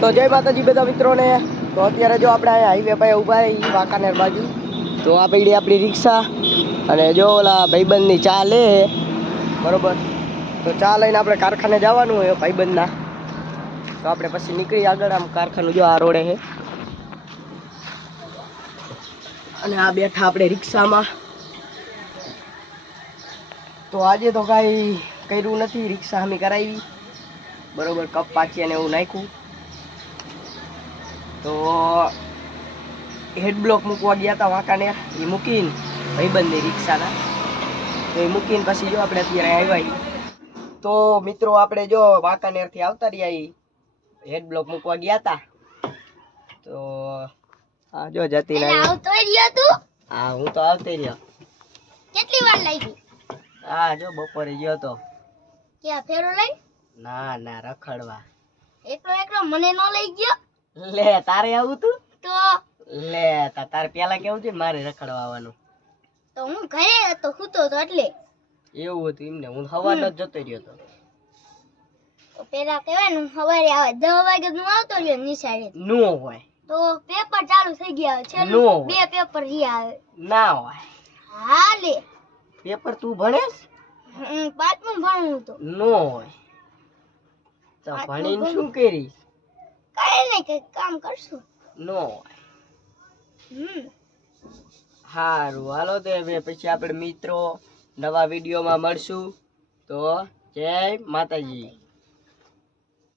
તો જય માતાજી બધા મિત્રોને. તો અત્યારે જો આપણે હાઈવે પર ઊભા રહી વાંકાનેર બાજુ. તો આ પડી આપણી રિક્ષા અને જો ઓલા ભાઈબંધની ચા લે બરોબર. તો ચા લઈને આપણે કારખાને જવાનું હોય ભાઈબંધના. તો આપણે પછી નીકળી આગળ. આમ કારખાનું જો આ રોડે છે અને આ બેઠા આપણે રિક્ષામાં. તો આજે તો કાંઈ કર્યું નથી, રિક્ષા અમે કરાવી બરોબર. કપ પાછી અને એવું નાખ્યું. તો હેડ બ્લોક મૂકવા ગયા હતા વાંકાનેર, એ મૂકીને ભાઈબંધની રિક્ષાના. તો એ મૂકીને પછી જો આપણે અત્યારે આવ્યા. તો મિત્રો આપણે જો વાંકાનેરથી આવતા રહ્યા, હેડ બ્લોક મૂકવા ગયા હતા. તો હા જો જતી આવતો રહ્યો તું. હા હું તો આવતો રહ્યો. કેટલી વાર લાગી? હા જો બપોરે ગયો તો. ક્યાં ફેરો લઈ? ના ના રખડવા. એકલો એકલો મને નો લઈ ગયો? લે તારે આવું તું? તો લે તારે પેલા કેવું છે મારે રખડવા આવવાનું. તો હું ઘરે હતો સૂતો તો એટલે. એવું હતું એમને? હું સવારનો જ જતો રહ્યો તો. તો પેલા કહેવાય ને સવારે આવે 10 વાગે નું આવતો રહ્યો નિશાળે. નો હોય. તો પેપર ચાલુ થઈ ગયા છે. બે પેપર રહ્યા આવે. ના હોય. હા લે. પેપર તું ભણેસ? પાંચમું ભણું તો. નો હોય. તો ભણીને શું કરીશ? કાઈ નહીં, કઈ કામ કરશું. નો હોય. હારું હાલો તો હવે પછી આપણે મિત્રો નવા વિડીયોમાં મળશું. તો જય માતાજી.